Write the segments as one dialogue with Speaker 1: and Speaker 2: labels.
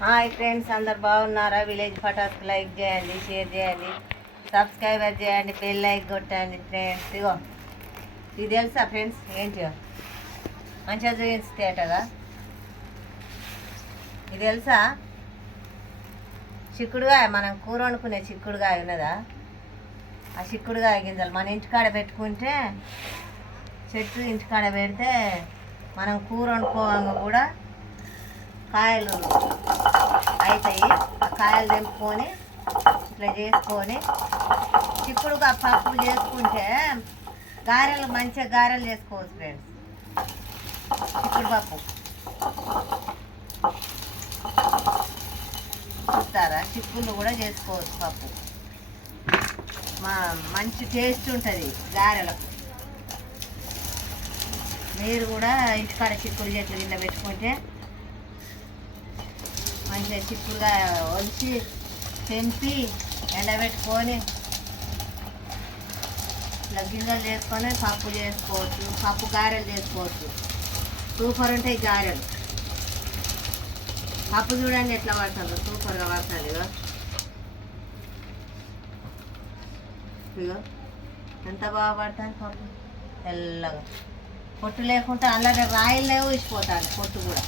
Speaker 1: Hi friends అందరు బాగున్నారా? Village ఫటాస్కి లైక్ చేయండి షేర్ చేయండి సబ్స్క్రైబర్ చేయండి పెళ్ళి లైక్ కొట్టండి ఫ్రెండ్స్. ఇగో ఇది తెలుసా ఫ్రెండ్స్? ఏంటి మంచిగా చూపిస్తేటగా ఇది తెలుసా? చిక్కుడుగాయ మనం కూర వండుకునే చిక్కుడుగాయ ఉన్నదా? ఆ చిక్కుడుగాయ గింజలు మన ఇంటికాడ పెట్టుకుంటే చెట్టు ఇంటికాడ పెడితే మనం కూర వండుకోగా కూడా కాయలు అవుతాయి ఆ కాయలు తెంపుకొని ఇట్లా చేసుకొని చిక్కుడుగా పప్పు చేసుకుంటే గారెలు మంచిగా గారెలు చేసుకోవచ్చు ఫ్రెండ్స్. చిక్కుడు పప్పు. చూస్తారా? చిక్కుళ్ళు కూడా చేసుకోవచ్చు పప్పు. మా మంచి టేస్ట్ ఉంటుంది గారెలకు. మీరు కూడా ఇంటికాడ చిక్కుడు చెట్లు కింద పెట్టుకుంటే మంచిగా చిక్కుడుగా వలిచి తెంపి ఎండబెట్టుకొని ఇట్లా గింజలు చేసుకొని పప్పు చేసుకోవచ్చు పప్పు గారెలు చేసుకోవచ్చు. సూపర్ ఉంటాయి గారెలు. పప్పు చూడండి ఎట్లా పడుతుందో సూపర్గా పడుతుంది ఇగో. ఇగో. ఎంత బాగా పడుతుంది పప్పు? తెల్లగా. పొట్టు లేకుంటే అలాగే లేవు ఇచ్చిపోతాడు పొట్టు కూడా.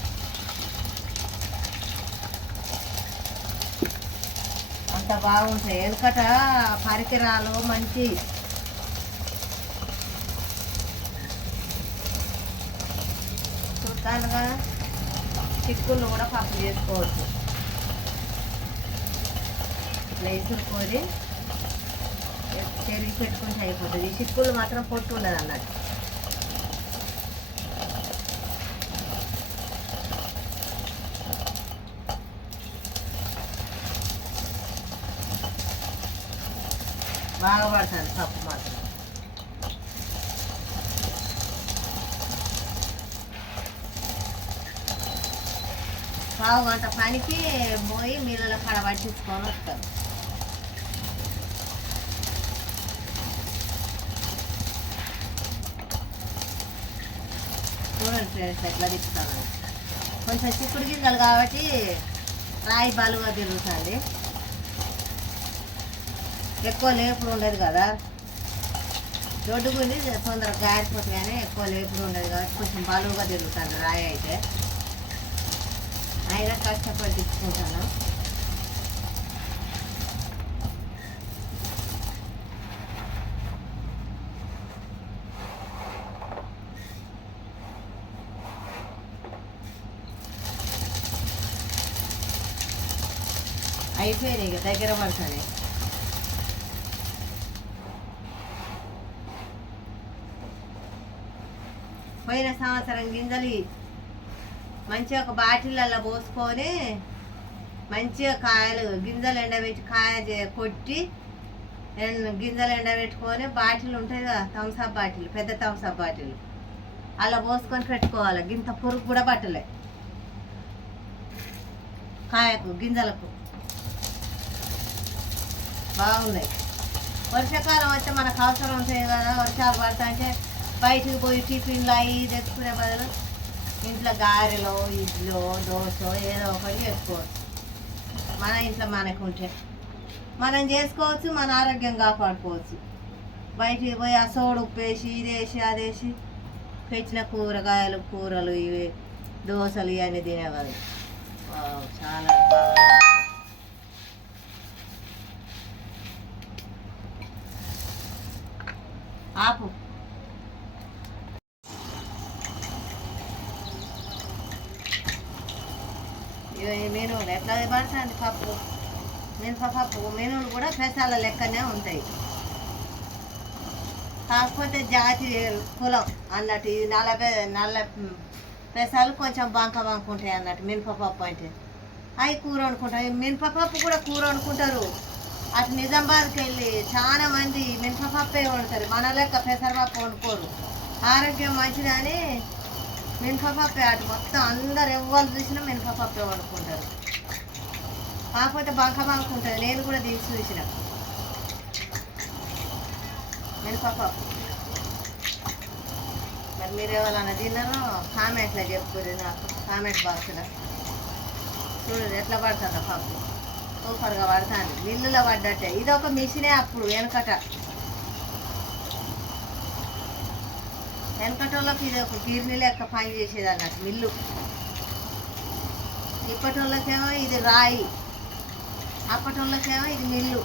Speaker 1: అంత బాగుంటాయి. ఎందుకట పరికరాలు మంచి. చూస్తానుగా చిక్కుళ్ళు కూడా పప్పు చేసుకోవచ్చు. ఇట్లా ఇసురుకొని చెరిగి పెట్టుకుంటే అయిపోతుంది. ఈ చిక్కుళ్ళు మాత్రం పొట్టు ఉండదు అన్నట్టు. బాగా పడుతుంది పప్పు మాత్రం. పావు గంట పనికి పోయి నీళ్ళలో కడ పట్టించుకొని వస్తారు చూడండి ఫ్రెండ్స్ ఎట్లా తిప్పుతాను కొంచెం చిక్కుడు గింజలు కాబట్టి రాయి బలుగా తిరుగుతుంది. ఎక్కువ లేపుడు ఉండదు కదా. దొడ్డు గుండి తొందరగా గారిపోతుంది కానీ ఎక్కువ లేపుడు ఉండదు కాబట్టి కొంచెం బలువుగా తిరుగుతాను రాయి అయితే. అయినా కష్టపడి తెచ్చుకుంటాను అయిపోయినాయి ఇక దగ్గర పడుతున్నాయి పోయిన సంవత్సరం గింజలు మంచిగా ఒక బాటిళ్ళల్లో పోసుకొని మంచిగా కాయలు గింజలు ఎండబెట్టి కాయ కొట్టి గింజలు ఎండబెట్టుకొని బాటిల్ ఉంటాయి కదా థమ్సప్ బాటిల్ పెద్ద థమ్సప్ బాటిల్. అలా పోసుకొని పెట్టుకోవాలి. గింత పురుగు కూడా పట్టలే. కాయకు గింజలకు. బాగున్నాయి. వర్షాకాలం వస్తే మనకు అవసరం ఉంటుంది కదా వర్షాలు పడతా అంటే బయటికి పోయి టిఫిన్లు అవి తెచ్చుకునే బదులు ఇంట్లో గారెలో ఇడ్లో దోశ ఏదో ఒకటి చేసుకోవచ్చు. మన ఇంట్లో మనకు ఉంటే మనం చేసుకోవచ్చు మన ఆరోగ్యం కాపాడుకోవచ్చు. బయటికి పోయి ఆ సోడు ఉప్పేసి ఇదేసి అదేసి పెంచిన కూరగాయలు కూరలు ఇవి దోశలు ఇవన్నీ తినేవాళ్ళు. చాలా బాగా ఆపు. ఇగో ఎట్లా పడుతుంది పప్పు. మినప పప్పు కూడా పెసాల లెక్కనే ఉంటాయి. కాకపోతే జాతి కులం అన్నట్టు ఇది నల్ల నల్ల పెసాలు కొంచెం బంక బంక ఉంటాయి అన్నట్టు మినపప్పు అంటే. అవి కూర వండుకుంటారు మినపప్పు కూడా కూర వండుకుంటారు. అటు నిజామాబాద్కి వెళ్ళి చాలా మంది మినపప్పే వండుతారు. మన లెక్క పెసరపప్పు వండుకోరు. ఆరోగ్యం మంచిదని మినపపప్పే అటు మొత్తం అందరు ఎవ్వరు చూసినా మినపపప్పే వండుకుంటారు. కాకపోతే బంక బంక ఉంటుంది. నేను కూడా తీసి చూసిన. మినపపప్పు. మరి మీరు ఎవరైనా తిన్నారో కామెంట్లో చెప్పుకోరు నాకు. కామెంట్ బాక్స్లో. చూడండి ఎట్లా పడుతుందా పప్పు. సూపర్గా పడుతుంది. మిల్లులో పడ్డట్టే. ఇది ఒక మిషనే అప్పుడు వెనకట. వెనకటోళ్ళకి ఇది ఒక గిర్ని లెక్క పని చేసేది అన్నట్టు మిల్లు. ఇప్పటోళ్ళకేమో ఇది రాయి. అప్పటోళ్ళకేమో ఇది మిల్లు.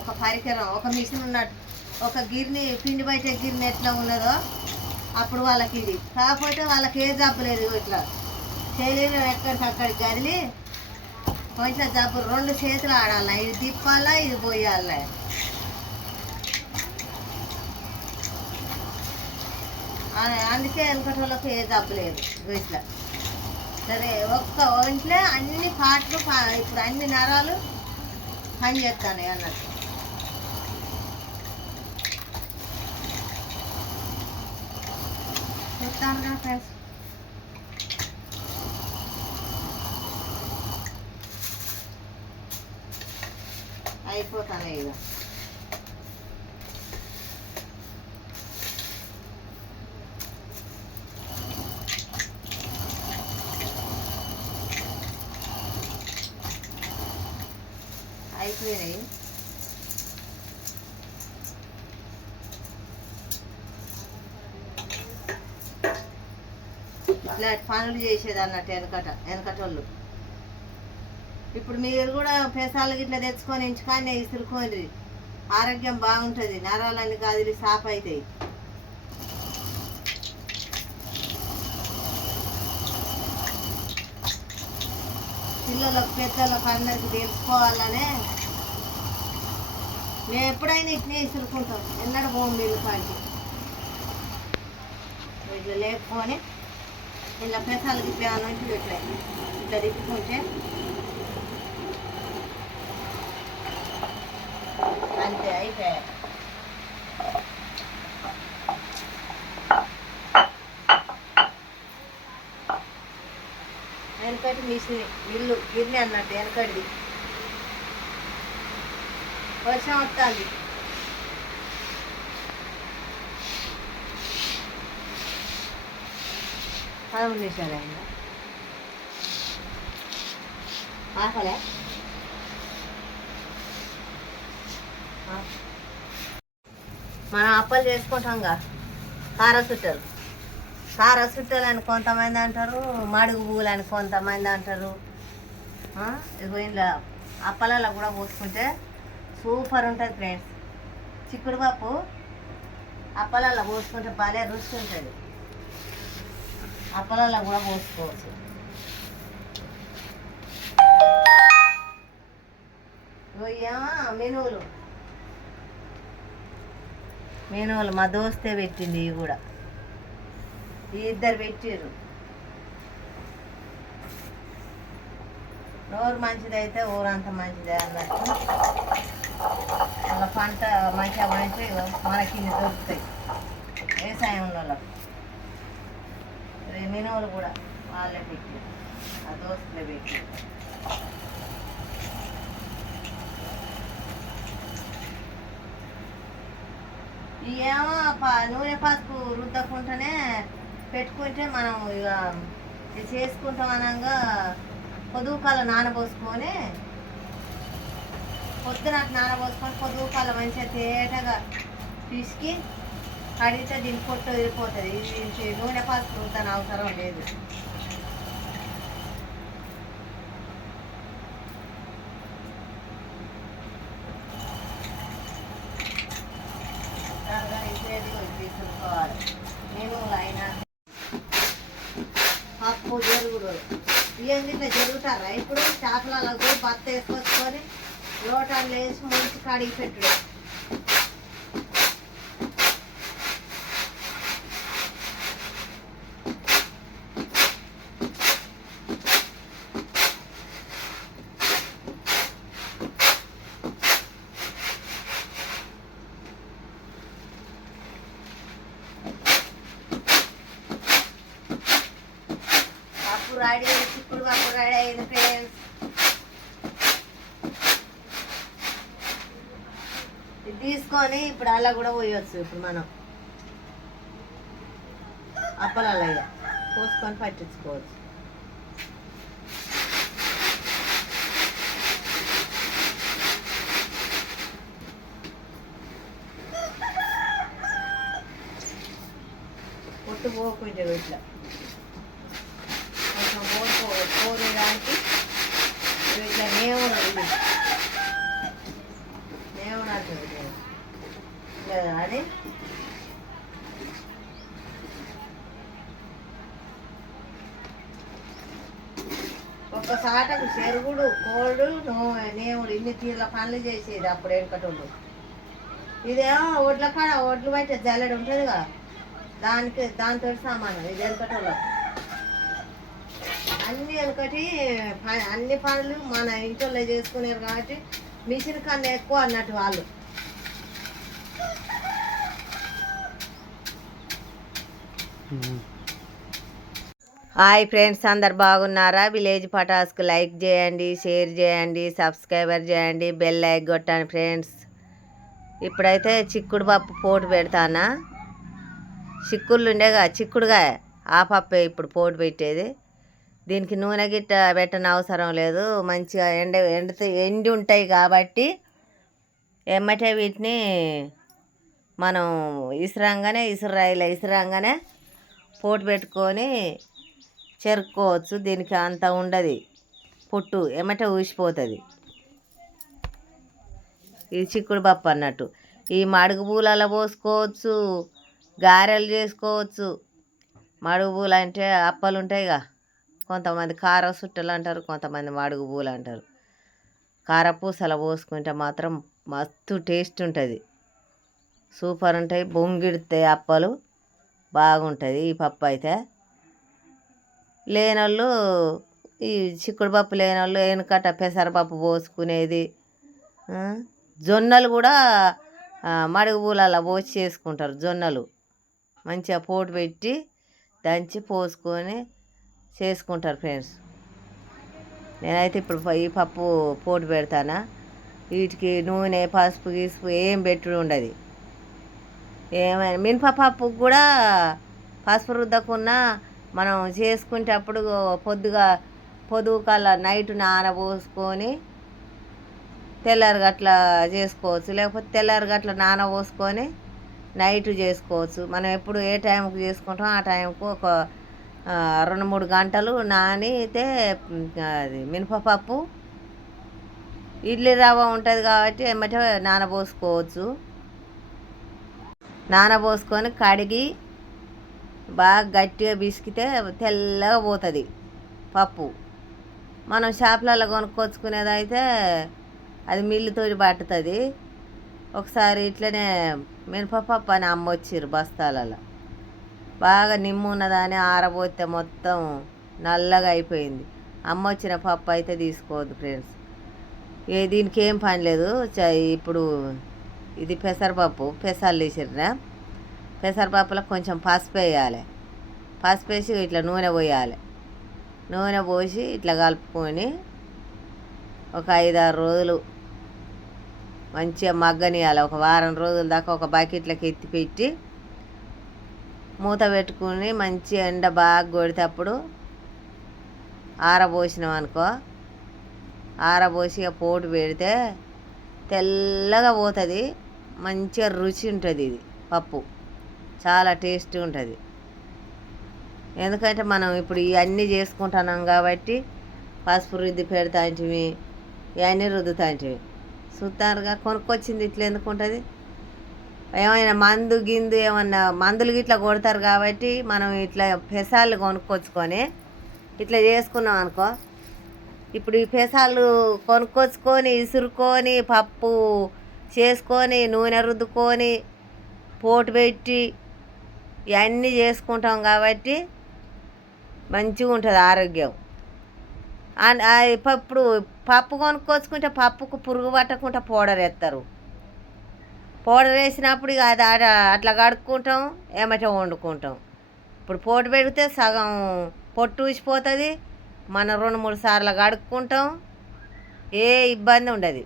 Speaker 1: ఒక పరికరం ఒక మిషన్ ఉన్నట్టు. ఒక గిర్ని పిండి బయట గిర్ని ఎట్లా ఉన్నదో అప్పుడు వాళ్ళకి ఇది. కాకపోతే వాళ్ళకి ఏ జబ్బు లేదు ఇట్లా. చేయలేని ఎక్కడికి అక్కడికి కదిలి కొంచెం జబ్బు రెండు చేతులు ఆడాలి. ఇది తిప్పాలా ఇది పోయాలి? అందుకే వెనకటోళ్ళకి ఏ జబ్బు లేదు ఇట్లా సరే ఒక్క ఇంట్లో అన్ని పాటలు ఇప్పుడు అన్ని నరాలు పని చేస్తాను అన్నట్టు. చూస్తాను కదా ఫ్రెండ్స్? అయిపోతాను ఇక అయిపోయినాయి ఇట్లా పనులు చేసేది అన్నట్టు వెనకట వెనకటోళ్ళు. ఇప్పుడు మీరు కూడా పెసాలు ఇట్లా తెచ్చుకొని ఇంచుకానే ఇసురుకోండి. ఆరోగ్యం బాగుంటుంది. నరాలన్నీ కాదు సాఫ్ అవుతాయి పిల్లలకు పెద్దలకు అందరికి తెలుసుకోవాలనే మేము ఎప్పుడైనా ఇట్నే ఇసురుకుంటాం. ఎన్నడ పోం వీళ్ళు కాడికి ఇట్లా లేపుకొని ఇలా పెసాలకి ప్యాన్ నుంచి ఇట్లా ఇట్లా తిప్పుకుంటే అంతే అయిపోయాయి. వెనకటి మిషన్ ఇల్లు గిర్ని అన్నట్టు వెనకటిది. వర్షం వస్తుంది. పదమూడు నిమిషాలు అయిందా ఆపలే. మనం అప్పలు చేసుకుంటాంగా కార చుట్టలు కార చుట్టలు అని కొంతమంది అంటారు మడుగు పువ్వులు అని కొంతమంది అంటారు. ఆ, ఇదిగో ఇంట్లో అప్పలలో కూడా పోసుకుంటే సూపర్ ఉంటుంది ఫ్రెండ్స్. చిక్కుడు పప్పు అప్పలలో పోసుకుంటే భలే రుచి ఉంటుంది. అప్పలలో కూడా పోసుకోవచ్చు. రొయ్య మెనువులు మెనువులు మా దోస్తే పెట్టింది ఇవి కూడా. ఇద్దరు పెట్టారు నోరు మంచిదైతే ఊరంతా మంచిదే అన్నట్టు. వాళ్ళ పంట మంచిగా మంచి మనకి దొరుకుతాయి. వ్యవసాయం ఉన్న వాళ్ళు కూడా వాళ్ళే పెట్టారు ఆ దోస్తులే పెట్టారు ఏమో నూనె పాకు రుద్దకుండానే పెట్టుకుంటే మనం ఇక చేసుకుంటాం అనగా పొదుగుకాల నానబోసుకొని పొద్దున నానబోసుకొని పొదువు కాలం మంచిగా తేటగా పిసికి కడిగితే దీని పొట్టు వెళ్ళిపోతుంది. ఇది నూనె పసుపు దాని అవసరం లేదు. తీసుకోవాలి. నేను అయినా పప్పు జరుగుడు. ఇవన్నీ ఇట్లా జరుగుతారా? ఇప్పుడు చేపలలో పోయి బత్త వేసుకొచ్చుకొని లోటాలు వేసి ముంచి కడిగి పెట్టుడు పప్పు రెడీ చిక్కుడు పప్పు రెడీ అయింది ఫ్రెండ్స్ ఇది తీసుకొని ఇప్పుడు అలా కూడా పోయొచ్చు ఇప్పుడు మనం. అప్పలలో ఇక పోసుకొని పట్టించుకోవచ్చు. పొట్టు పోకుంటే ఇట్లా కొంచెం పోసుకో పోనేదానికి ఇట్లా నేవుడు ఇది నేవుడు అంటుంది లేదా అని ఒక్కసాటకు చెరుగుడు కోడు నూ- ఇన్ని తీర్ల పనులు చేసేది అప్పుడు వెనకటోళ్ళు. ఇదేమో ఒడ్ల కాడ ఒడ్లు బయట జల్లెడు ఉంటుంది కదా దానికి దాంతో సమానం ఇది వెనకటోళ్ళకు అన్ని వెనకటి ప- అన్ని పనులు మన ఇంట్లో చేసుకునేరు కాబట్టి మిషన్ కన్నా ఎక్కువ అన్నట్టు వాళ్ళు. హాయ్ ఫ్రెండ్స్ అందరు బాగున్నారా? విలేజ్ పటాస్కు లైక్ చేయండి షేర్ చేయండి సబ్స్క్రైబర్ చేయండి బెల్ లైక్ కొట్టండి ఫ్రెండ్స్. ఇప్పుడైతే చిక్కుడు పప్పు పోటు పెడతానా? చిక్కుళ్ళు ఉండేగా చిక్కుడుగా ఆ పప్పే ఇప్పుడు పోటు పెట్టేది. దీనికి నూనె గిట్ట పెట్టని అవసరం లేదు. మంచిగా ఎండ ఎండితే ఎండి ఉంటాయి కాబట్టి ఎమ్మటే వీటిని మనం ఇసురంగానే ఇసురాయిల ఇసురంగానే పోటు పెట్టుకొని చెరుక్కోవచ్చు దీనికి అంత ఉండదు. పొట్టు ఎమట ఊసిపోతుంది. ఇది చిక్కుడు పప్పు అన్నట్టు. ఈ మడుగు పూలలో పోసుకోవచ్చు గారెలు చేసుకోవచ్చు. మడుగు పూలు అంటే అప్పలు ఉంటాయిగా. కొంతమంది కార సుట్టలు అంటారు కొంతమంది మడుగు పూలు అంటారు. కారపూసల పోసుకుంటే మాత్రం మస్తు టేస్ట్ ఉంటుంది. సూపర్ ఉంటాయి బొంగిడితే అప్పలు బాగుంటుంది. ఈ పప్పు అయితే లేనోళ్ళు ఈ చిక్కుడు పప్పు లేనోళ్ళు వెనకట పెసరపప్పు పోసుకునేది జొన్నలు కూడా మడుగు పూలలో పోసి చేసుకుంటారు జొన్నలు. మంచిగా పోటు పెట్టి దంచి పోసుకొని చేసుకుంటారు ఫ్రెండ్స్. నేనైతే ఇప్పుడు ఈ పప్పు పోటు పెడతానా. వీటికి నూనె పసుపు గీసుపు ఏం పెట్టుడు ఉండదు. ఏమైనా మినపప్పు కూడా పసుపు రుద్దకున్నా మనం చేసుకునేటప్పుడు పొద్దుగా పొదుగు కల్లా నైట్ నానబోసుకొని తెల్లారి గట్ల చేసుకోవచ్చు. లేకపోతే తెల్లారి గట్ల నానబోసుకొని నైట్ చేసుకోవచ్చు. మనం ఎప్పుడు ఏ టైంకి చేసుకుంటాం ఆ టైంకు ఒక రెండు మూడు గంటలు నానితే అది మినపప్పు ఇడ్లీ రవ్వ ఉంటుంది కాబట్టి ఏమంటే నానబోసుకోవచ్చు. నానబోసుకొని కడిగి బాగా గట్టిగా బిసికితే తెల్లగా పోతుంది పప్పు. మనం షాపులలో కొనుక్కొచ్చుకునేది అయితే అది మిల్లుతో పట్టుతుంది. ఒకసారి ఇట్లనే మినపప్పు అని అమ్మొచ్చిర్రు బస్తాలలో. బాగా నిమ్ము ఉన్నదాన్ని ఆరబోతే మొత్తం నల్లగా అయిపోయింది. అమ్మ వచ్చిన పప్పు అయితే తీసుకోవద్దు ఫ్రెండ్స్. ఏ దీనికి ఏం పని లేదు. చ- ఇప్పుడు ఇది పెసరపప్పు పెసర్లు వేసిర్రా? పెసరపప్పులో కొంచెం పసుపు వేయాలి. పసుపు వేసి ఇట్లా నూనె పోయాలి. నూనె పోసి ఇట్లా కలుపుకొని ఒక ఐదారు రోజులు మంచిగా మగ్గనియాలి. ఒక వారం రోజుల దాకా ఒక బకెట్లోకి ఎత్తి పెట్టి మూత పెట్టుకుని మంచి ఎండ బాగా కొడితేప్పుడు ఆరబోసినాం అనుకో ఆరబోసి పోటు పెడితే తెల్లగా పోతుంది. మంచిగా రుచి ఉంటుంది ఇది పప్పు. చాలా టేస్ట్ ఉంటుంది. ఎందుకంటే మనం ఇప్పుడు ఇవన్నీ చేసుకుంటున్నాం కాబట్టి పసుపు రుద్ది పెడతాంటివి ఇవన్నీ రుద్దుతాంటివి చూస్తారుగా కొనుక్కొచ్చింది ఇట్లా ఎందుకు ఉంటుంది? ఏమైనా మందు గిందు ఏమన్నా మందులు గిట్లా కొడతారు కాబట్టి మనం ఇట్లా పెసాలు కొనుక్కొచ్చుకొని ఇట్లా చేసుకున్నాం అనుకో ఇప్పుడు ఈ పెసాలు కొనుక్కొచ్చుకొని ఇసురుకొని పప్పు చేసుకొని నూనె రుద్దుకొని పోటు పెట్టి ఇవన్నీ చేసుకుంటాం కాబట్టి మంచిగా ఉంటుంది ఆరోగ్యం. అన్- ఇప్పుడు పప్పు కొనుక్కొచ్చుకుంటే పప్పుకు పురుగు పట్టకుండా పౌడర్ వేస్తారు. పౌడర్ వేసినప్పుడు ఇక అది అట్లా కడుక్కుంటాం ఏమంటే వండుకుంటాం. ఇప్పుడు పోటు పెడితే సగం పొట్టు ఊసిపోతుంది మనం రెండు మూడు సార్లు కడుక్కుంటాం ఏ ఇబ్బంది ఉండదు.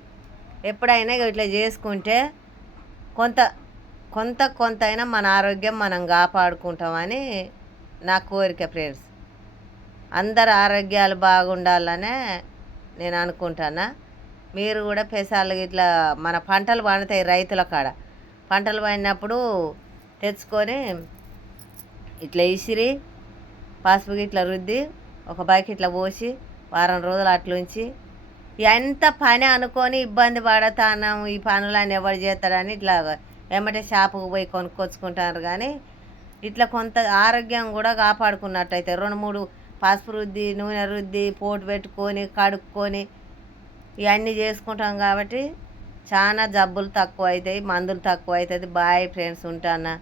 Speaker 1: ఎప్పుడైనా ఇట్లా చేసుకుంటే కొంత కొంత కొంత అయినా మన ఆరోగ్యం మనం కాపాడుకుంటామని నా కోరిక ఫ్రెండ్స్ అందరు ఆరోగ్యాలు బాగుండాలనే నేను అనుకుంటానా? మీరు కూడా పెసాలు ఇట్లా మన పంటలు పండుతాయి రైతుల కాడ. పంటలు పండినప్పుడు తెచ్చుకొని ఇట్లా ఇసిరి పసుపు ఇట్లా రుద్ది ఒక బకెట్లో పోసి వారం రోజులు అట్లుంచి ఎంత పని అనుకొని ఇబ్బంది పడతాను ఈ పనులన్నీ ఎవరు చేస్తాడని ఇట్లా ఎమ్మటే షాపుకు పోయి కొనుక్కొచ్చుకుంటారు కానీ ఇట్లా కొంత ఆరోగ్యం కూడా కాపాడుకున్నట్టయితే రెండు మూడు పసుపు రుద్ది నూనె రుద్ది పోటు పెట్టుకొని కడుక్కొని ఇవన్నీ చేసుకుంటాం కాబట్టి చాలా జబ్బులు తక్కువ అవుతాయి మందులు తక్కువ అవుతుంది బాయ్ ఫ్రెండ్స్ ఉంటానా?